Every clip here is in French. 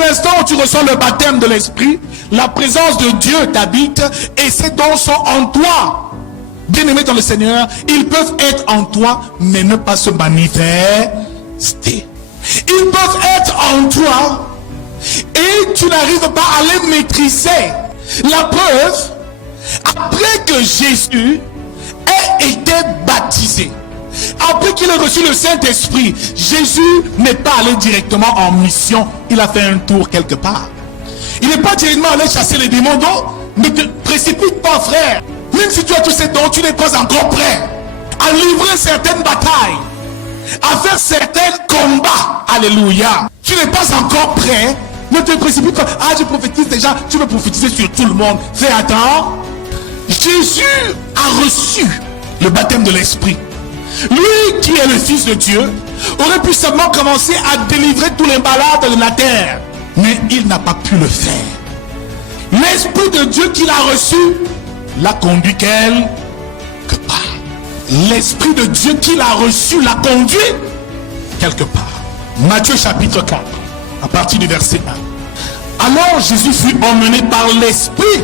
dès l'instant où tu reçois le baptême de l'Esprit, la présence de Dieu t'habite et ces dons sont en toi. Bien-aimés dans le Seigneur, ils peuvent être en toi, mais ne pas se manifester. Ils peuvent être en toi et tu n'arrives pas à les maîtriser. La preuve, après que Jésus ait été baptisé, après qu'il ait reçu le Saint-Esprit, Jésus n'est pas allé directement en mission. Il a fait un tour quelque part. Il n'est pas directement allé chasser les démons. Donc, ne te précipite pas, frère. Même si tu as tous ces dons, tu n'es pas encore prêt à livrer certaines batailles, à faire certains combats. Alléluia. Tu n'es pas encore prêt. Ne te précipite pas. Ah, je prophétise déjà. Tu veux prophétiser sur tout le monde. Fais attends. Jésus a reçu le baptême de l'Esprit. Lui qui est le Fils de Dieu aurait pu seulement commencer à délivrer tous les malades de la terre. Mais il n'a pas pu le faire. L'Esprit de Dieu qu'il a reçu l'a conduit quelque part. L'Esprit de Dieu qu'il a reçu l'a conduit quelque part. Matthieu chapitre 4, à partir du verset 1. Alors Jésus fut emmené par l'Esprit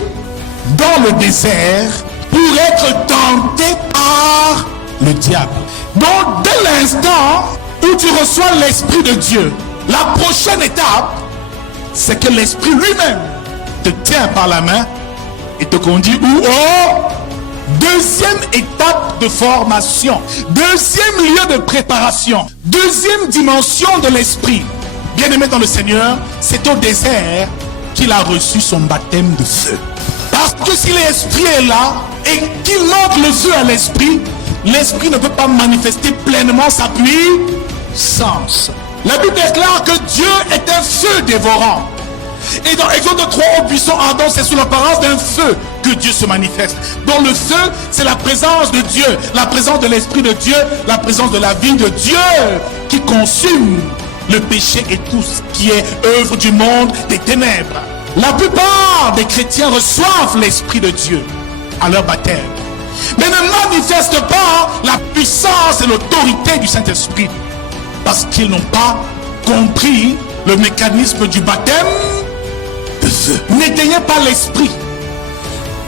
dans le désert pour être tenté par le diable. Donc dès l'instant où tu reçois l'Esprit de Dieu, la prochaine étape, c'est que l'Esprit lui-même te tient par la main et te conduit où? Deuxième étape de formation, deuxième lieu de préparation, deuxième dimension de l'Esprit. Bien-aimé dans le Seigneur, c'est au désert qu'il a reçu son baptême de feu. Parce que si l'Esprit est là et qu'il manque le feu à l'Esprit, l'Esprit ne peut pas manifester pleinement sa puissance. La Bible déclare que Dieu est un feu dévorant. Et dans Exode 3, au buisson ardent, c'est sous l'apparence d'un feu que Dieu se manifeste. Donc le feu, c'est la présence de Dieu, la présence de l'Esprit de Dieu, la présence de la vie de Dieu qui consume le péché et tout ce qui est œuvre du monde des ténèbres. La plupart des chrétiens reçoivent l'Esprit de Dieu à leur baptême, mais ne manifestent pas la puissance et l'autorité du Saint-Esprit parce qu'ils n'ont pas compris le mécanisme du baptême de feu. N'éteignez pas l'Esprit,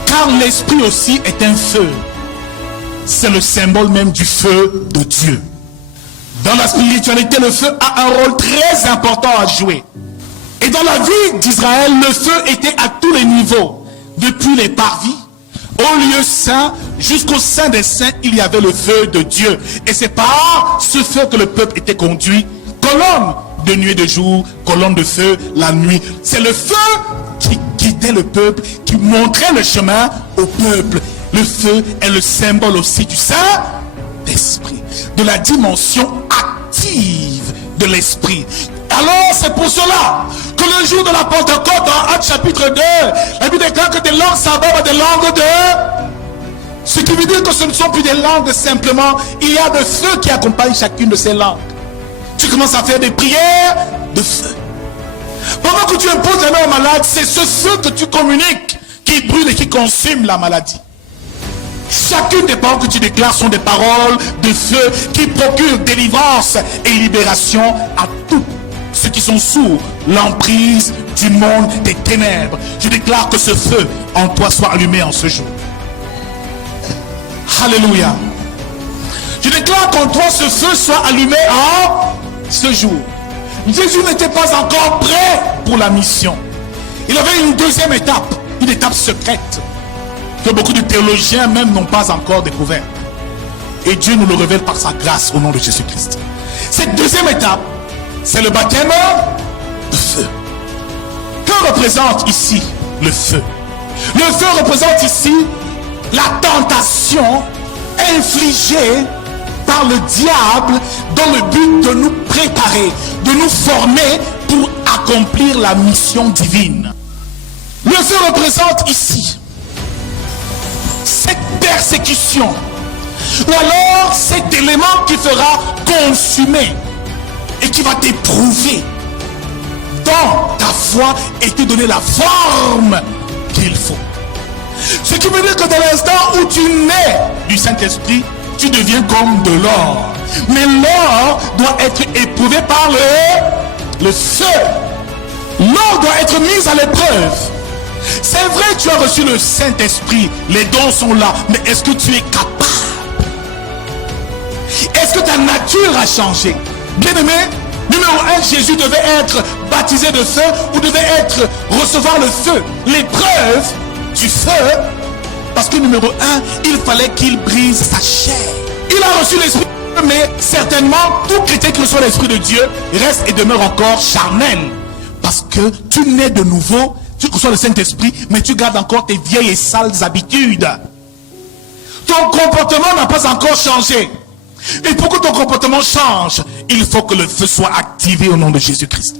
car l'Esprit aussi est un feu. C'est le symbole même du feu de Dieu. Dans la spiritualité, le feu a un rôle très important à jouer. Et dans la vie d'Israël, le feu était à tous les niveaux. Depuis les parvis, au lieu saint, jusqu'au sein des saints, il y avait le feu de Dieu. Et c'est par ce feu que le peuple était conduit. Colonne de nuit et de jour, colonne de feu la nuit. C'est le feu qui guidait le peuple, qui montrait le chemin au peuple. Le feu est le symbole aussi du Saint-Esprit, de la dimension active de l'Esprit. Alors c'est pour cela que le jour de la Pentecôte, dans Actes chapitre 2, la Bible déclare que des langues s'abordent, des langues de... Ce qui veut dire que ce ne sont plus des langues simplement, il y a de feu qui accompagne chacune de ces langues. Tu commences à faire des prières de feu. Pendant que tu imposes les mains aux malades, c'est ce feu que tu communiques qui brûle et qui consume la maladie. Chacune des paroles que tu déclares sont des paroles de feu qui procurent délivrance et libération à tous ceux qui sont sous l'emprise du monde des ténèbres. Je déclare que ce feu en toi soit allumé en ce jour. Alléluia. Je déclare qu'en toi ce feu soit allumé en ce jour. Jésus n'était pas encore prêt pour la mission. Il avait une deuxième étape, une étape secrète que beaucoup de théologiens même n'ont pas encore découvert. Et Dieu nous le révèle par sa grâce au nom de Jésus-Christ. Cette deuxième étape, c'est le baptême de feu. Que représente ici le feu? Le feu représente ici la tentation infligée par le diable dans le but de nous préparer, de nous former pour accomplir la mission divine. Le feu représente ici cette persécution ou alors cet élément qui fera consumer et qui va t'éprouver dans ta foi et te donner la forme qu'il faut. Ce qui veut dire que dans l'instant où tu nais du Saint-Esprit, tu deviens comme de l'or. Mais l'or doit être éprouvé par le feu. L'or l'homme doit être mis à l'épreuve. C'est vrai, tu as reçu le Saint-Esprit, les dons sont là, mais est-ce que tu es capable? Est-ce que ta nature a changé? Bien-aimé, numéro 1, Jésus devait être baptisé de feu ou devait recevoir le feu, l'épreuve du feu, parce que numéro 1, il fallait qu'il brise sa chair. Il a reçu l'Esprit, mais certainement, tout chrétien qui reçoit l'Esprit de Dieu reste et demeure encore charnel. Parce que tu nais de nouveau, tu reçois le Saint-Esprit, mais tu gardes encore tes vieilles et sales habitudes. Ton comportement n'a pas encore changé. Et pour que ton comportement change, il faut que le feu soit activé au nom de Jésus-Christ.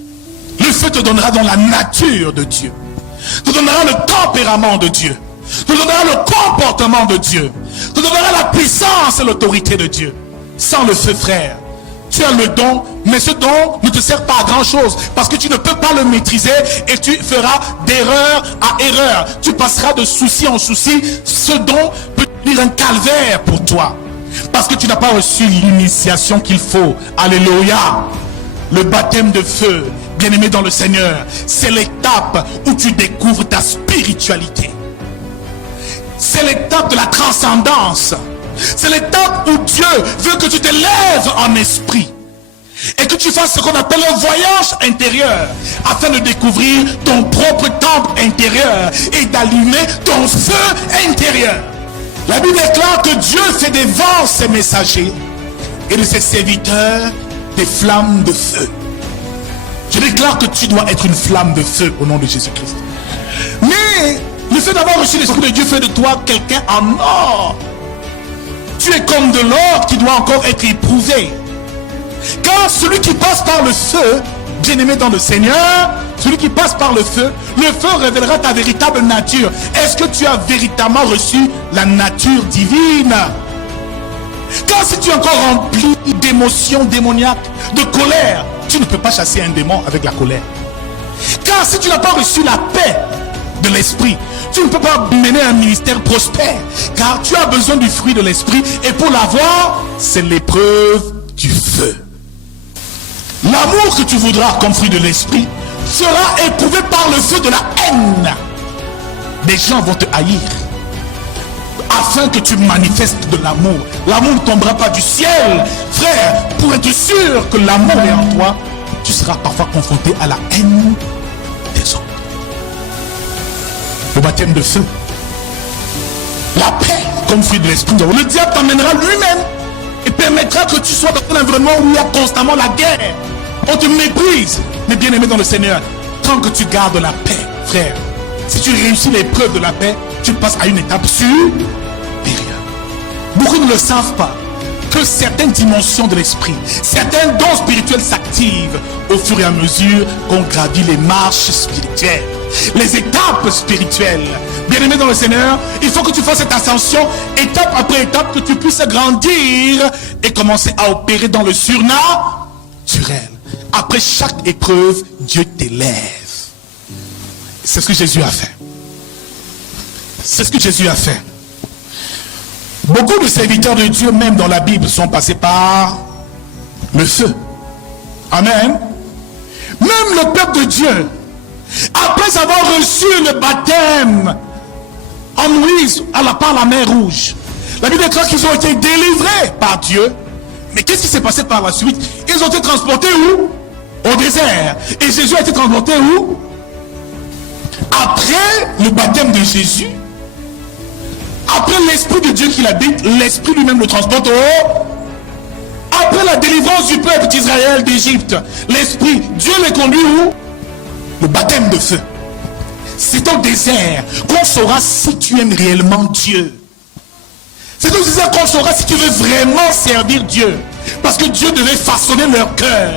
Le feu te donnera dans la nature de Dieu, te donnera le tempérament de Dieu, te donnera le comportement de Dieu, te donnera la puissance et l'autorité de Dieu. Sans le feu, frère, tu as le don, mais ce don ne te sert pas à grand chose, parce que tu ne peux pas le maîtriser et tu feras d'erreur à erreur. Tu passeras de souci en souci. Ce don peut devenir un calvaire pour toi, parce que tu n'as pas reçu l'initiation qu'il faut. Alléluia. Le baptême de feu, bien-aimé dans le Seigneur, c'est l'étape où tu découvres ta spiritualité. C'est l'étape de la transcendance. C'est l'étape où Dieu veut que tu te lèves en esprit et que tu fasses ce qu'on appelle un voyage intérieur, afin de découvrir ton propre temple intérieur et d'allumer ton feu intérieur. La Bible déclare que Dieu fait des vents ses messagers et de ses serviteurs des flammes de feu. Je déclare que tu dois être une flamme de feu au nom de Jésus-Christ. Mais le fait d'avoir reçu l'Esprit de Dieu fait de toi quelqu'un en or. Tu es comme de l'or qui doit encore être éprouvé. Car celui qui passe par le feu, bien-aimé dans le Seigneur, celui qui passe par le feu révélera ta véritable nature. Est-ce que tu as véritablement reçu la nature divine? Car si tu es encore rempli d'émotions démoniaques, de colère, tu ne peux pas chasser un démon avec la colère. Car si tu n'as pas reçu la paix de l'esprit, tu ne peux pas mener un ministère prospère, car tu as besoin du fruit de l'esprit, et pour l'avoir, c'est l'épreuve du feu. L'amour que tu voudras comme fruit de l'esprit sera éprouvé par le feu de la haine. Des gens vont te haïr afin que tu manifestes de l'amour. L'amour ne tombera pas du ciel, frère. Pour être sûr que l'amour est en toi, tu seras parfois confronté à la haine des autres. Le baptême de feu, la paix comme fruit de l'esprit. Le diable t'emmènera lui-même et permettra que tu sois dans un environnement où il y a constamment la guerre. On te méprise. Mais bien aimé dans le Seigneur, tant que tu gardes la paix, frère, si tu réussis l'épreuve de la paix, tu passes à une étape supérieure. Beaucoup ne le savent pas, que certaines dimensions de l'esprit, certains dons spirituels s'activent au fur et à mesure qu'on gravit les marches spirituelles, les étapes spirituelles. Bien aimé dans le Seigneur, il faut que tu fasses cette ascension étape après étape, que tu puisses grandir et commencer à opérer dans le surnaturel. Après chaque épreuve, Dieu t'élève. C'est ce que Jésus a fait. C'est ce que Jésus a fait. Beaucoup de serviteurs de Dieu, même dans la Bible, sont passés par le feu. Amen. Même le peuple de Dieu, après avoir reçu le baptême en Moïse par la mer Rouge, la Bible déclare qu'ils ont été délivrés par Dieu. Mais qu'est-ce qui s'est passé par la suite? Ils ont été transportés où? Au désert. Et Jésus a été transporté où? Après le baptême de Jésus, après l'Esprit de Dieu qui l'habite, l'Esprit lui-même le transporte au... Après la délivrance du peuple d'Israël d'Égypte, l'Esprit, Dieu les conduit où? Le baptême de feu. C'est au désert qu'on saura si tu aimes réellement Dieu. C'est au désert qu'on saura si tu veux vraiment servir Dieu. Parce que Dieu devait façonner leur cœur,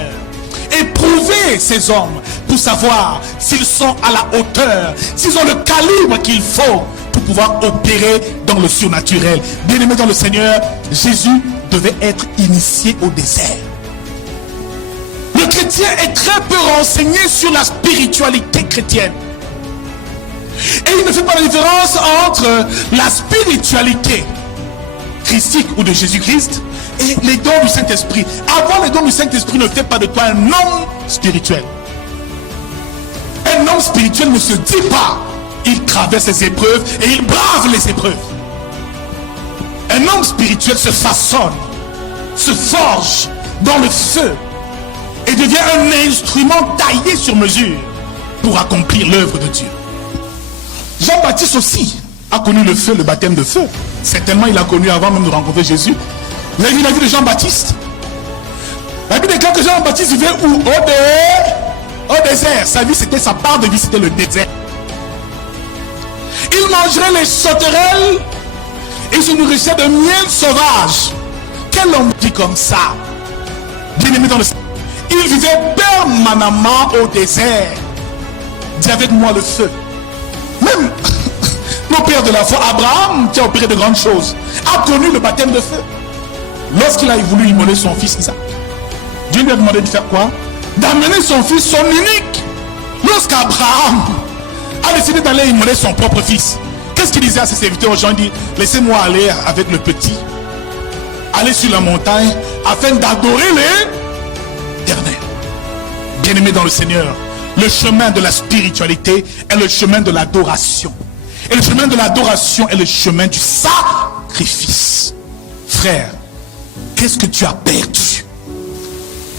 éprouver ces hommes pour savoir s'ils sont à la hauteur, s'ils ont le calibre qu'il faut pour pouvoir opérer dans le surnaturel. Bien-aimé dans le Seigneur, Jésus devait être initié au désert. Le chrétien est très peu renseigné sur la spiritualité chrétienne. Et il ne fait pas la différence entre la spiritualité christique ou de Jésus-Christ et les dons du Saint-Esprit. Avoir les dons du Saint-Esprit ne fait pas de toi un homme spirituel. Un homme spirituel ne se dit pas. Il traverse les épreuves et il brave les épreuves. Un homme spirituel se façonne, se forge dans le feu et devient un instrument taillé sur mesure pour accomplir l'œuvre de Dieu. Jean-Baptiste aussi a connu le feu, le baptême de feu. Certainement il a connu avant même de rencontrer Jésus. Vous avez vu la vie de Jean-Baptiste? La Bible déclare que Jean-Baptiste vivait où? Au désert. Sa vie, c'était sa part de vie, c'était le désert. Il mangerait les sauterelles et se nourrissait de miel sauvage. Quel homme dit comme ça? Bien aimé dans le Seigneur. Il vivait permanemment au désert. Dis avec moi le feu. Même nos pères de la foi, Abraham, qui a opéré de grandes choses, a connu le baptême de feu. Lorsqu'il a voulu immoler son fils Isaac, Dieu lui a demandé de faire quoi? D'amener son fils, son unique. Lorsqu'Abraham a décidé d'aller immoler son propre fils, qu'est-ce qu'il disait à ses serviteurs aux gens? Il dit, laissez-moi aller avec le petit, aller sur la montagne afin d'adorer l'Éternel. Bien-aimé dans le Seigneur, le chemin de la spiritualité est le chemin de l'adoration. Et le chemin de l'adoration est le chemin du sacrifice. Frère, qu'est-ce que tu as perdu?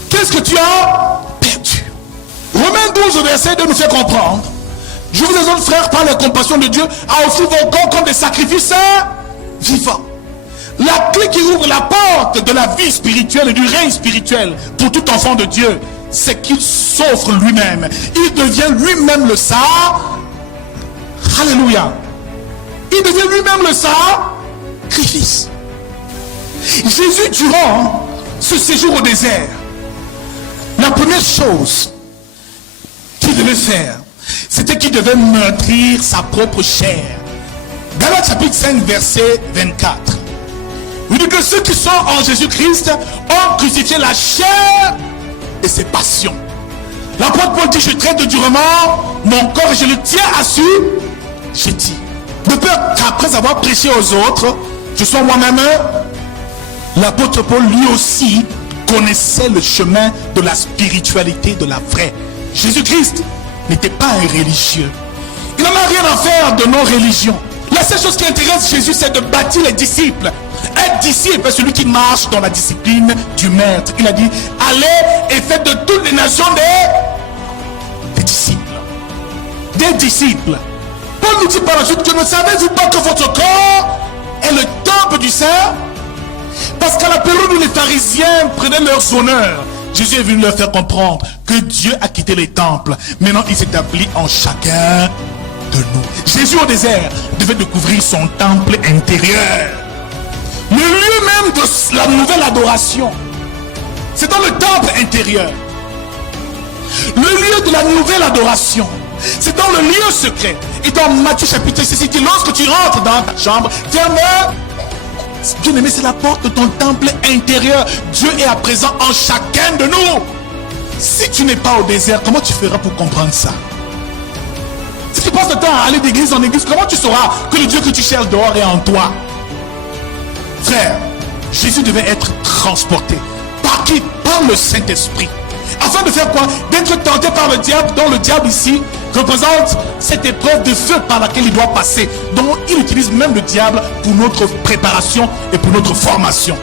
Qu'est-ce que tu as perdu? Romains 12 au verset 2 nous fait comprendre. Je vous exhorte, frères, par la compassion de Dieu, à offrir vos corps comme des sacrifices vivants. La clé qui ouvre la porte de la vie spirituelle et du règne spirituel pour tout enfant de Dieu, c'est qu'il s'offre lui-même. Il devient lui-même le Alléluia. Il devient lui-même le sacrifice. Jésus, durant ce séjour au désert, la première chose qu'il devait faire, c'était qu'il devait meurtrir sa propre chair. Galates chapitre 5, verset 24. Il dit que ceux qui sont en Jésus-Christ ont crucifié la chair et ses passions. L'apôtre Paul dit, je traite durement mon corps et je le tiens assujetti. De peur qu'après avoir prêché aux autres, je sois moi-même. L'apôtre Paul lui aussi connaissait le chemin de la spiritualité, de la vraie. Jésus-Christ n'était pas un religieux. Il n'en a rien à faire de nos religions. La seule chose qui intéresse Jésus, c'est de bâtir les disciples. Un disciple est celui qui marche dans la discipline du maître. Il a dit, allez et faites de toutes les nations des disciples. Des disciples. Paul nous dit par la suite que ne savez-vous pas que votre corps est le temple du Saint? Parce qu'à la période où les pharisiens prenaient leurs honneurs, Jésus est venu leur faire comprendre que Dieu a quitté les temples. Maintenant, il s'établit en chacun de nous. Jésus au désert devait découvrir son temple intérieur. Le lieu même de la nouvelle adoration, c'est dans le temple intérieur. Le lieu de la nouvelle adoration, c'est dans le lieu secret. Et dans Matthieu chapitre 6, il dit, lorsque tu rentres dans ta chambre, ferme. Bien aimé, c'est la porte de ton temple intérieur. Dieu est à présent en chacun de nous. Si tu n'es pas au désert, comment tu feras pour comprendre ça? Si tu passes le temps à aller d'église en église, comment tu sauras que le Dieu que tu cherches dehors est en toi? Frère, Jésus devait être transporté. Par qui? Par le Saint-Esprit. Afin de faire quoi? D'être tenté par le diable, dont le diable ici représente cette épreuve de feu par laquelle il doit passer, dont il utilise même le diable pour notre préparation et pour notre formation.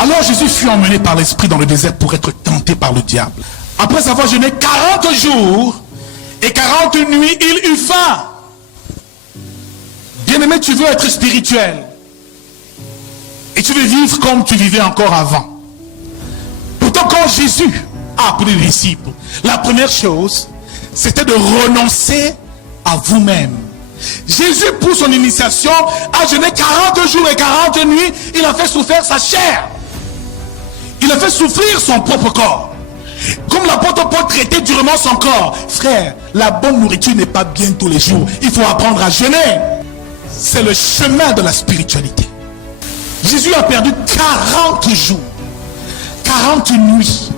Alors Jésus fut emmené par l'Esprit dans le désert pour être tenté par le diable. Après avoir jeûné 40 jours et 40 nuits, il eut faim. Bien-aimé, tu veux être spirituel et tu veux vivre comme tu vivais encore avant. Pourtant, quand Jésus a appelé les disciples, la première chose, c'était de renoncer à vous-même. Jésus, pour son initiation, a jeûné 40 jours et 40 nuits. Il a fait souffrir sa chair. Il a fait souffrir son propre corps. Comme l'apôtre Paul traitait durement son corps. Frère, la bonne nourriture n'est pas bien tous les jours. Il faut apprendre à jeûner. C'est le chemin de la spiritualité. Jésus a perdu 40 jours, 40 nuits.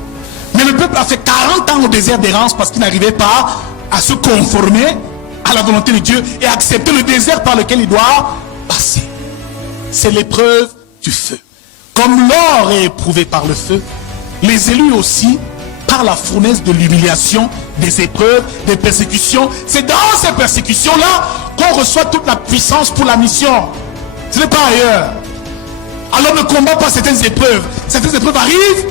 Mais le peuple a fait 40 ans au désert d'errance parce qu'il n'arrivait pas à se conformer à la volonté de Dieu et à accepter le désert par lequel il doit passer. C'est l'épreuve du feu. Comme l'or est éprouvé par le feu, les élus aussi par la fournaise de l'humiliation des épreuves, des persécutions. C'est dans ces persécutions-là qu'on reçoit toute la puissance pour la mission. Ce n'est pas ailleurs. Alors ne combat pas certaines épreuves. Certaines épreuves arrivent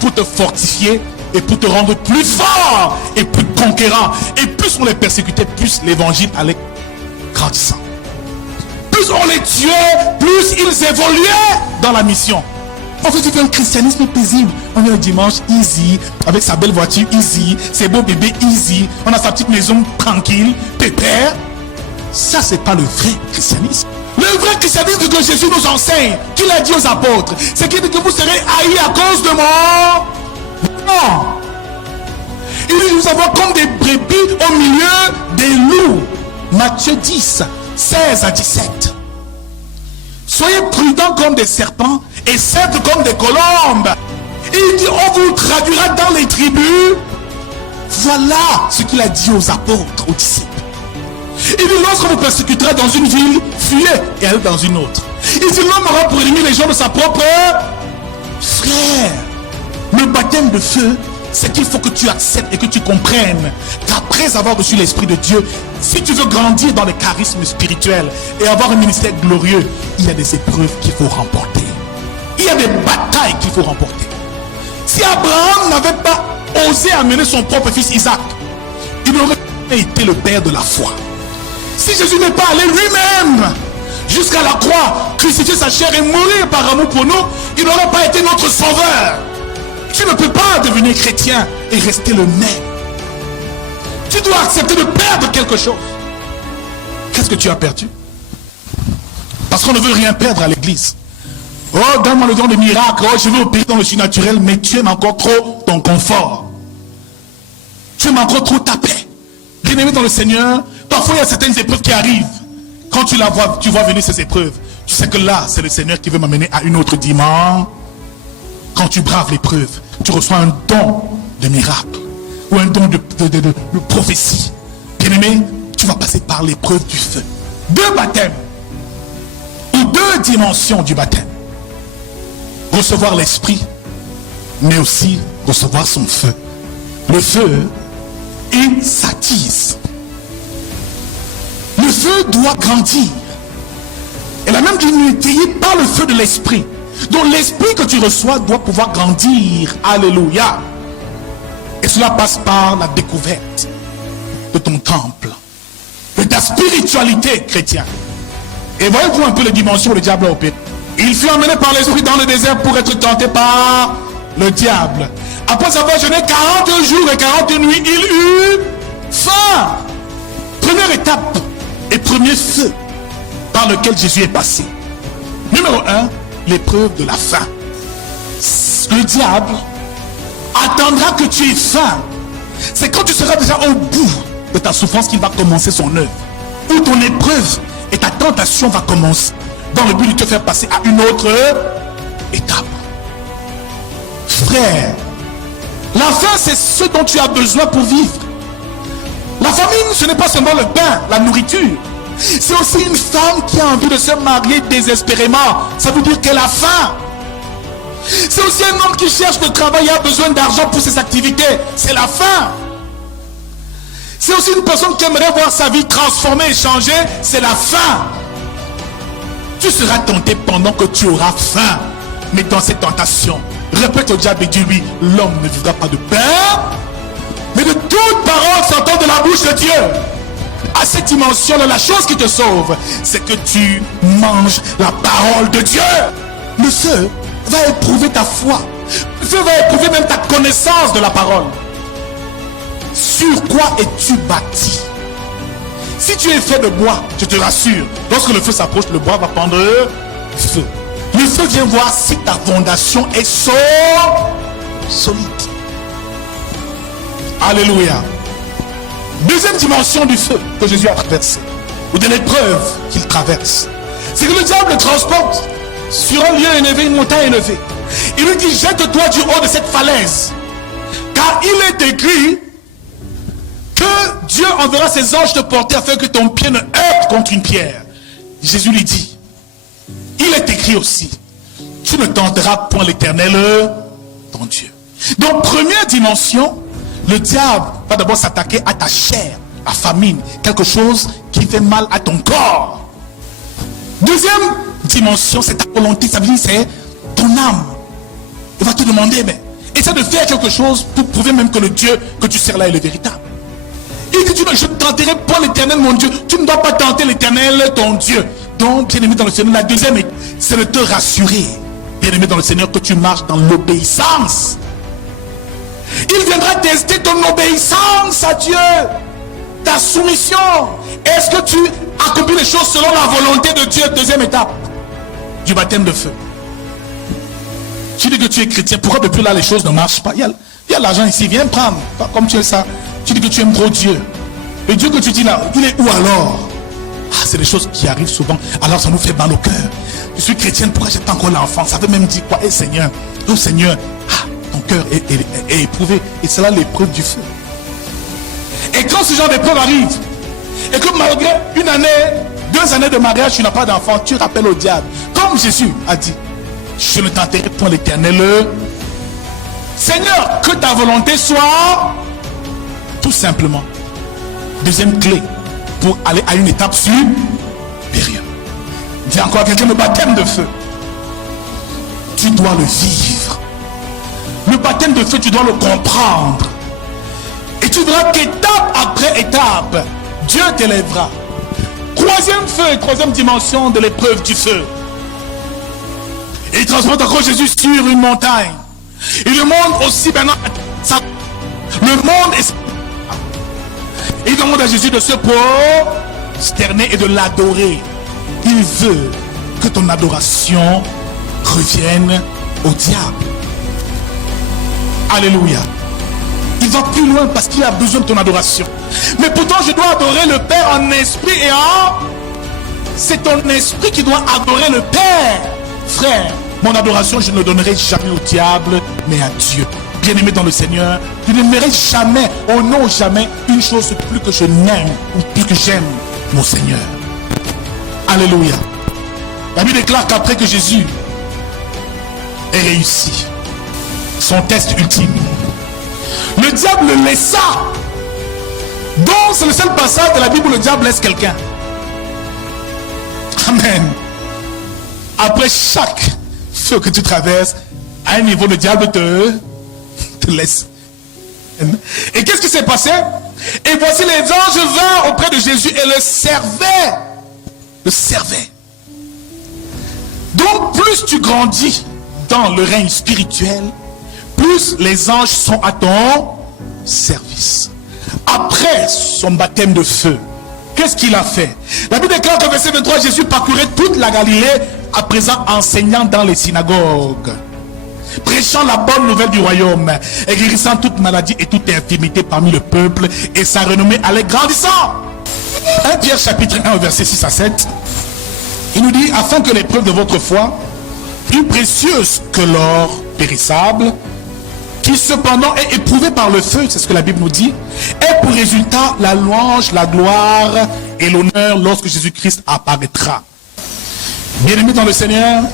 pour te fortifier et pour te rendre plus fort et plus conquérant. Et plus on les persécutait, plus l'évangile allait grandissant. Plus on les tuait, plus ils évoluaient dans la mission. En fait, tu fais un christianisme paisible. On est un dimanche easy, avec sa belle voiture easy, ses beaux bébés easy, on a sa petite maison tranquille, pépère. Ça, c'est pas le vrai christianisme. Le vrai christianisme que Jésus nous enseigne, qu'il a dit aux apôtres, c'est qu'il dit que vous serez haïs à cause de moi. Non. Il dit nous avons comme des brebis au milieu des loups. Matthieu 10, 16 à 17. Soyez prudents comme des serpents et simples comme des colombes. Il dit on vous traduira dans les tribus. Voilà ce qu'il a dit aux apôtres, aux disciples. Il dit lorsque vous persécuterez dans une ville, fuyez et allez dans une autre. Il dit l'homme aura pour ennemi les gens de sa propre frère. Le baptême de feu, c'est qu'il faut que tu acceptes et que tu comprennes qu'après avoir reçu l'Esprit de Dieu, si tu veux grandir dans les charismes spirituels et avoir un ministère glorieux, il y a des épreuves qu'il faut remporter. Il y a des batailles qu'il faut remporter. Si Abraham n'avait pas osé amener son propre fils Isaac, il n'aurait pas été le père de la foi. Si Jésus n'est pas allé lui-même jusqu'à la croix, crucifier sa chair et mourir par amour pour nous, il n'aurait pas été notre sauveur. Tu ne peux pas devenir chrétien et rester le même. Tu dois accepter de perdre quelque chose. Qu'est-ce que tu as perdu? Parce qu'on ne veut rien perdre à l'église. Oh, donne-moi le don de miracle. Oh, je veux opérer dans le surnaturel, mais tu aimes encore trop ton confort. Tu aimes encore trop ta paix. Bien-aimé dans le Seigneur, parfois il y a certaines épreuves qui arrivent. Quand tu vois venir ces épreuves, tu sais que là, c'est le Seigneur qui veut m'amener à une autre dimension. Quand tu braves l'épreuve, tu reçois un don de miracle ou un don de prophétie. Bien-aimé, tu vas passer par l'épreuve du feu. 2 baptêmes ou 2 dimensions du baptême. Recevoir l'esprit, mais aussi recevoir son feu. Le feu, il s'attise. Le feu doit grandir. Et la même divinité par le feu de l'esprit. Donc l'esprit que tu reçois doit pouvoir grandir. Alléluia. Et cela passe par la découverte de ton temple, de ta spiritualité chrétienne. Et voyez-vous un peu les dimensions où le diable a opéré. Il fut emmené par l'esprit dans le désert pour être tenté par le diable. Après avoir jeûné 40 jours et 40 nuits, il eut faim. Première étape et premier feu par lequel Jésus est passé. Numéro 1, l'épreuve de la faim. Le diable attendra que tu aies faim. C'est quand tu seras déjà au bout de ta souffrance qu'il va commencer son œuvre. Où ton épreuve et ta tentation va commencer dans le but de te faire passer à une autre étape. Frère, la faim c'est ce dont tu as besoin pour vivre. La famine ce n'est pas seulement le pain, la nourriture. C'est aussi une femme qui a envie de se marier désespérément. Ça veut dire qu'elle a faim. C'est aussi un homme qui cherche de travail et a besoin d'argent pour ses activités. C'est la faim. C'est aussi une personne qui aimerait voir sa vie transformée et changée. C'est la faim. Tu seras tenté pendant que tu auras faim. Mais dans cette tentation, répète au diable et dis-lui, l'homme ne vivra pas de pain, mais de toute parole sortant de la bouche de Dieu. À cette dimension-là, la chose qui te sauve, c'est que tu manges la parole de Dieu. Le feu va éprouver ta foi. Le feu va éprouver même ta connaissance de la parole. Sur quoi es-tu bâti? Si tu es fait de bois, je te rassure, lorsque le feu s'approche, le bois va prendre feu. Le feu vient voir si ta fondation est solide. Alléluia. Deuxième dimension du feu que Jésus a traversé, ou de l'épreuve qu'il traverse, c'est que le diable le transporte sur un lieu élevé, une montagne élevée. Il lui dit, jette-toi du haut de cette falaise, car il est écrit que Dieu enverra ses anges te porter afin que ton pied ne heurte contre une pierre. Jésus lui dit, il est écrit aussi, tu ne tenteras point l'Éternel, ton Dieu. Donc première dimension, Le diable va d'abord s'attaquer à ta chair, à famine, quelque chose qui fait mal à ton corps. Deuxième dimension, c'est ta volonté, ça veut dire c'est ton âme. Il va te demander, mais essaie de faire quelque chose pour prouver même que le Dieu que tu sers là est le véritable. Il dit, je tenterai pas l'Éternel mon Dieu. Tu ne dois pas tenter l'Éternel ton Dieu. Donc, bien aimé dans le Seigneur, la deuxième, c'est de te rassurer, bien aimé dans le Seigneur, que tu marches dans l'obéissance. Il viendra tester ton obéissance à Dieu, ta soumission. Est-ce que tu accomplis les choses selon la volonté de Dieu? Deuxième étape du baptême de feu. Tu dis que tu es chrétien, pourquoi depuis là les choses ne marchent pas? Il y a l'argent ici, viens prendre. Comme tu es ça, tu dis que tu aimes trop Dieu. Le Dieu que tu dis là, il est où alors? C'est des choses qui arrivent souvent. Alors ça nous fait mal au cœur. Je suis chrétienne, pourquoi j'ai pas encore l'enfant? Ça veut même dire quoi? Seigneur, oh Seigneur, ton cœur est éprouvé. Et c'est là l'épreuve du feu. Et quand ce genre d'épreuve arrive, et que malgré une année, 2 années de mariage, tu n'as pas d'enfant, tu rappelles au diable. Comme Jésus a dit, je ne tenterai point l'Éternel. Seigneur, que ta volonté soit, tout simplement. Deuxième clé pour aller à une étape supérieure. Dis encore à quelqu'un, le baptême de feu, tu dois le vivre. Le baptême de feu, tu dois le comprendre. Et tu verras qu'étape après étape, Dieu t'élèvera. Troisième feu, troisième dimension de l'épreuve du feu. Et il transporte encore Jésus sur une montagne. Et le monde aussi maintenant, le monde est... Et il demande à Jésus de se prosterner et de l'adorer. Il veut que ton adoration revienne au diable. Alléluia. Il va plus loin parce qu'il a besoin de ton adoration. Mais pourtant je dois adorer le Père en esprit et en... C'est ton esprit qui doit adorer le Père. Frère, mon adoration je ne donnerai jamais au diable mais à Dieu. Bien-aimé dans le Seigneur, je n'aimerai jamais, oh non jamais, une chose plus que je n'aime ou plus que j'aime mon Seigneur. Alléluia. La Bible déclare qu'après que Jésus ait réussi son test ultime, le diable le laissa. Donc c'est le seul passage de la Bible où le diable laisse quelqu'un. Amen. Après chaque feu que tu traverses, à un niveau, le diable te laisse. Et qu'est-ce qui s'est passé? Et voici les anges vinrent auprès de Jésus et le servaient. Le servaient. Donc plus tu grandis dans le règne spirituel, plus les anges sont à ton service. Après son baptême de feu, qu'est-ce qu'il a fait? La Bible déclare que verset 23, Jésus parcourait toute la Galilée, à présent enseignant dans les synagogues, prêchant la bonne nouvelle du royaume, et guérissant toute maladie et toute infirmité parmi le peuple, et sa renommée allait grandissant. 1 Pierre chapitre 1 verset 6 à 7, il nous dit, afin que l'épreuve de votre foi, plus précieuse que l'or périssable, qui cependant est éprouvé par le feu, c'est ce que la Bible nous dit, ait pour résultat la louange, la gloire et l'honneur lorsque Jésus-Christ apparaîtra. Bien-aimés dans le Seigneur,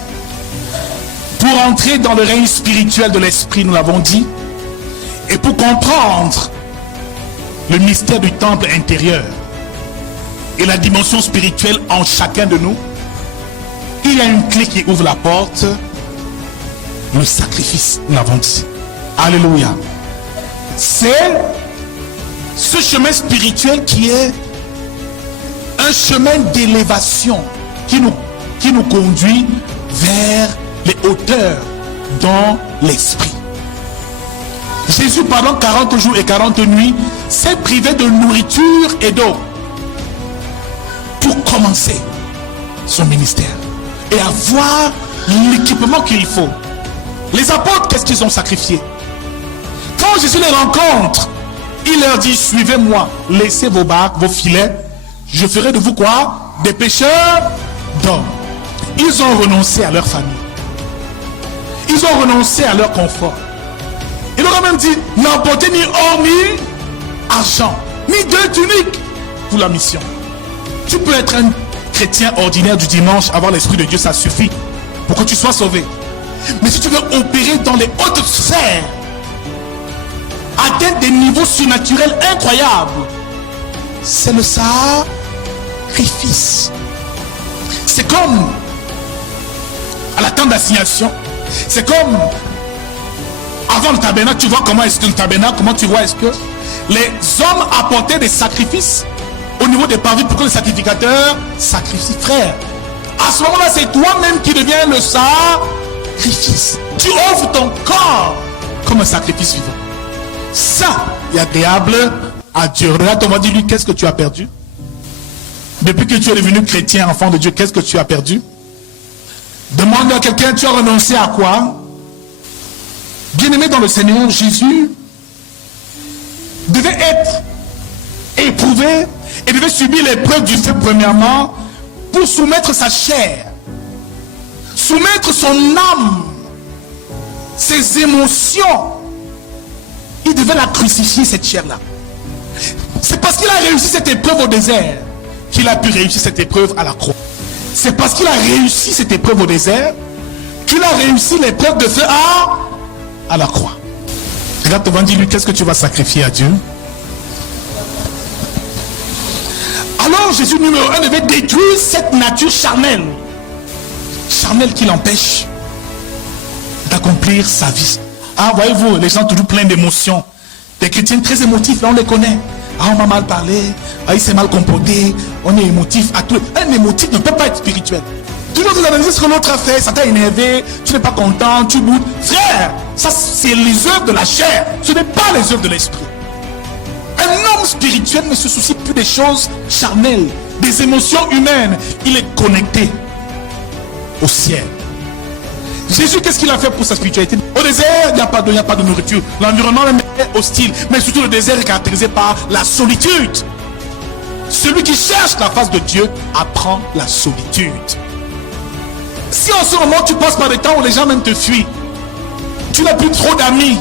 pour entrer dans le règne spirituel de l'esprit, nous l'avons dit, et pour comprendre le mystère du temple intérieur et la dimension spirituelle en chacun de nous, il y a une clé qui ouvre la porte, le sacrifice, nous l'avons dit. Alléluia. C'est ce chemin spirituel qui est un chemin d'élévation qui nous conduit vers les hauteurs dans l'esprit. Jésus, pendant 40 jours et 40 nuits, s'est privé de nourriture et d'eau pour commencer son ministère et avoir l'équipement qu'il faut. Les apôtres, qu'est-ce qu'ils ont sacrifié? Quand Jésus les rencontre, il leur dit, suivez-moi, laissez vos barques, vos filets, je ferai de vous quoi? Des pêcheurs d'hommes. Ils ont renoncé à leur famille. Ils ont renoncé à leur confort. Il leur a même dit, n'emportez ni or, ni argent, ni 2 tuniques pour la mission. Tu peux être un chrétien ordinaire du dimanche, avoir l'Esprit de Dieu, ça suffit pour que tu sois sauvé. Mais si tu veux opérer dans les hautes sphères, atteindre des niveaux surnaturels incroyables, c'est le sacrifice. C'est comme à la tente d'assignation. C'est comme avant le tabernacle. Tu vois comment est-ce que le tabernacle, comment tu vois est-ce que les hommes apportaient des sacrifices au niveau des parvis pour que le sacrificateur sacrifie. Frère, à ce moment-là, c'est toi-même qui deviens le sacrifice. Tu offres ton corps comme un sacrifice vivant. Ça est agréable à Dieu. Regarde, on va dire lui, qu'est-ce que tu as perdu? Depuis que tu es devenu chrétien, enfant de Dieu, qu'est-ce que tu as perdu? Demande à quelqu'un, tu as renoncé à quoi? Bien-aimé dans le Seigneur, Jésus devait être éprouvé et devait subir l'épreuve du feu premièrement pour soumettre sa chair, soumettre son âme, ses émotions. Il devait la crucifier, cette chair-là. C'est parce qu'il a réussi cette épreuve au désert qu'il a pu réussir cette épreuve à la croix. C'est parce qu'il a réussi cette épreuve au désert qu'il a réussi l'épreuve de feu à la croix. Regarde devant, dis-lui, qu'est-ce que tu vas sacrifier à Dieu? Alors Jésus numéro 1 devait détruire cette nature charnelle. Charnelle qui l'empêche d'accomplir sa vie. Ah, voyez-vous, les gens toujours pleins d'émotions. Des chrétiens très émotifs, là on les connaît. Ah, on m'a mal parlé, ah, il s'est mal comporté, on est émotif à tout. Un émotif ne peut pas être spirituel. Toujours vous analysez ce que l'autre a fait, ça t'a énervé, tu n'es pas content, tu boutes. Frère, ça c'est les œuvres de la chair, ce n'est pas les œuvres de l'esprit. Un homme spirituel ne se soucie plus des choses charnelles, des émotions humaines. Il est connecté au ciel. Jésus, qu'est-ce qu'il a fait pour sa spiritualité? Au désert, il n'y a pas de nourriture. L'environnement est hostile. Mais surtout, le désert est caractérisé par la solitude. Celui qui cherche la face de Dieu apprend la solitude. Si en ce moment, tu passes par des temps où les gens même te fuient, tu n'as plus trop d'amis,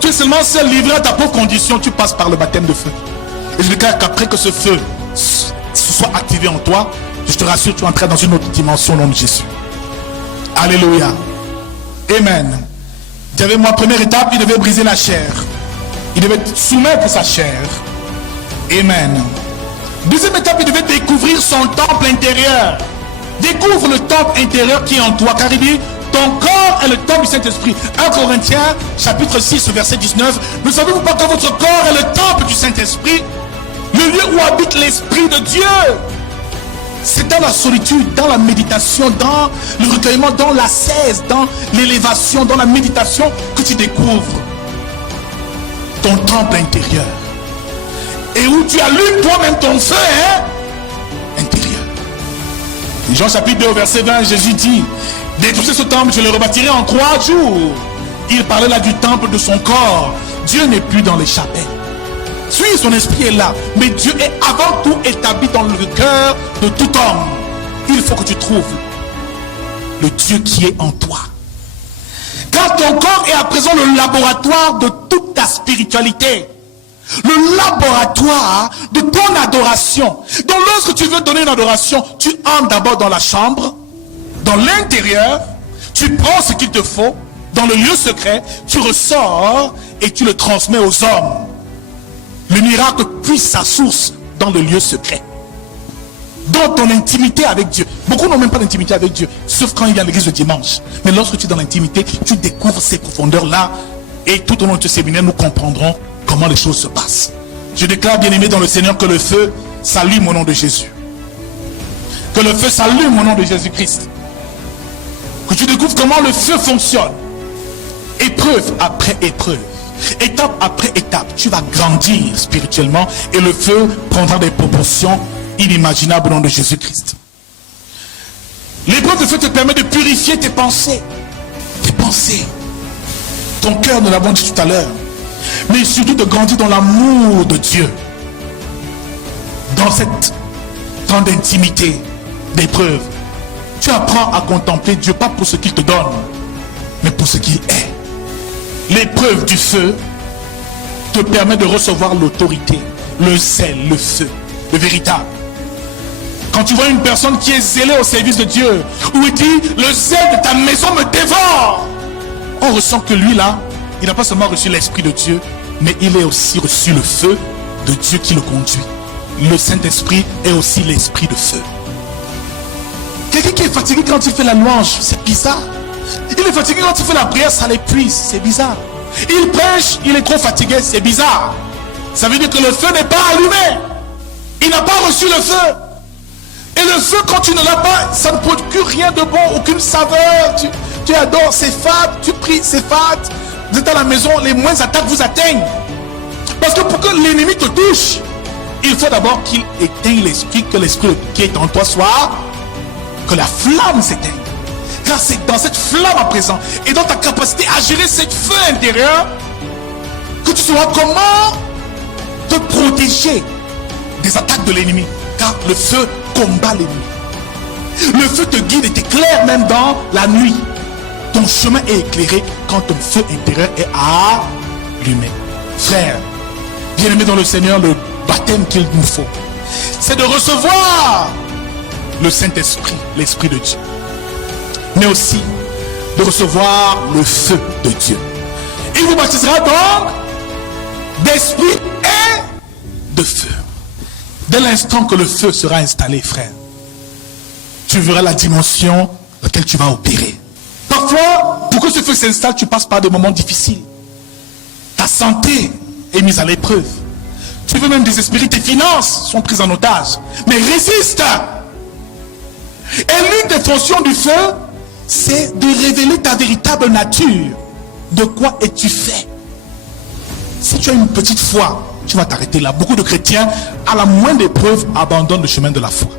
tu es seulement seul, livré à ta pauvre condition, tu passes par le baptême de feu. Et je déclare qu'après que ce feu soit activé en toi, je te rassure, tu entreras dans une autre dimension au nom de Jésus. Alléluia. Amen. Tu avais moi, première étape, il devait briser la chair. Il devait soumettre sa chair. Amen. Deuxième étape, il devait découvrir son temple intérieur. Découvre le temple intérieur qui est en toi. Car il dit, ton corps est le temple du Saint-Esprit. 1 Corinthiens, chapitre 6, verset 19. Ne savez-vous pas que votre corps est le temple du Saint-Esprit? Le lieu où habite l'Esprit de Dieu. C'est dans la solitude, dans la méditation, dans le recueillement, dans l'ascèse, dans l'élévation, dans la méditation que tu découvres ton temple intérieur. Et où tu allumes toi-même ton feu intérieur. Jean chapitre 2 verset 20, Jésus dit, détruisez ce temple, je le rebâtirai en 3 jours. Il parlait là du temple de son corps. Dieu n'est plus dans les chapelles. Oui, son esprit est là, mais Dieu est avant tout établi dans le cœur de tout homme. Il faut que tu trouves le Dieu qui est en toi. Car ton corps est à présent le laboratoire de toute ta spiritualité. Le laboratoire de ton adoration. Donc lorsque tu veux donner une adoration, tu entres d'abord dans la chambre, dans l'intérieur, tu prends ce qu'il te faut, dans le lieu secret, tu ressors et tu le transmets aux hommes. Le miracle puise sa source dans le lieu secret. Dans ton intimité avec Dieu. Beaucoup n'ont même pas d'intimité avec Dieu, sauf quand il y a l'église le dimanche. Mais lorsque tu es dans l'intimité, tu découvres ces profondeurs-là. Et tout au long de ce séminaire, nous comprendrons comment les choses se passent. Je déclare, bien-aimé dans le Seigneur, que le feu s'allume au nom de Jésus. Que le feu s'allume au nom de Jésus-Christ. Que tu découvres comment le feu fonctionne. Épreuve après épreuve. Étape après étape, tu vas grandir spirituellement et le feu prendra des proportions inimaginables au nom de Jésus-Christ. L'épreuve de feu te permet de purifier tes pensées. Tes pensées. Ton cœur, nous l'avons dit tout à l'heure. Mais surtout de grandir dans l'amour de Dieu. Dans cette temps d'intimité, d'épreuve. Tu apprends à contempler Dieu, pas pour ce qu'il te donne, mais pour ce qu'il est. L'épreuve du feu te permet de recevoir l'autorité, le zèle, le feu, le véritable. Quand tu vois une personne qui est zélée au service de Dieu, où il dit, le zèle de ta maison me dévore, on ressent que lui là, il n'a pas seulement reçu l'Esprit de Dieu, mais il a aussi reçu le feu de Dieu qui le conduit. Le Saint-Esprit est aussi l'esprit de feu. Quelqu'un qui est fatigué quand il fait la louange, c'est bizarre. Il est fatigué quand il fait la prière, ça l'épuise, c'est bizarre. Il prêche, il est trop fatigué, c'est bizarre. Ça veut dire que le feu n'est pas allumé. Il n'a pas reçu le feu. Et le feu, quand tu ne l'as pas, ça ne procure rien de bon, aucune saveur. Tu adores, c'est fade, tu pries, c'est fade. Vous êtes à la maison, les moindres attaques vous atteignent. Parce que pour que l'ennemi te touche, il faut d'abord qu'il éteigne l'esprit, que l'esprit qui est en toi soit, que la flamme s'éteigne. Car c'est dans cette flamme à présent et dans ta capacité à gérer cette feu intérieur que tu sauras comment te protéger des attaques de l'ennemi. Car le feu combat l'ennemi. Le feu te guide et t'éclaire même dans la nuit. Ton chemin est éclairé quand ton feu intérieur est allumé. Frère, bien-aimé dans le Seigneur, le baptême qu'il nous faut, c'est de recevoir le Saint-Esprit, l'Esprit de Dieu, mais aussi de recevoir le feu de Dieu. Il vous baptisera donc d'esprit et de feu. Dès l'instant que le feu sera installé, frère, tu verras la dimension dans laquelle tu vas opérer. Parfois, pour que ce feu s'installe, tu passes par des moments difficiles. Ta santé est mise à l'épreuve. Tu veux même désespérer, tes finances sont prises en otage. Mais résiste. Et l'une des fonctions du feu, c'est de révéler ta véritable nature. De quoi es-tu fait? Si tu as une petite foi, tu vas t'arrêter là. Beaucoup de chrétiens, à la moindre épreuve, abandonnent le chemin de la foi.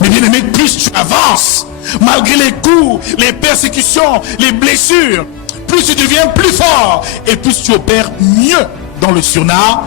Mais bien aimé, plus tu avances, malgré les coups, les persécutions, les blessures, plus tu deviens plus fort et plus tu opères mieux dans le surnaturel.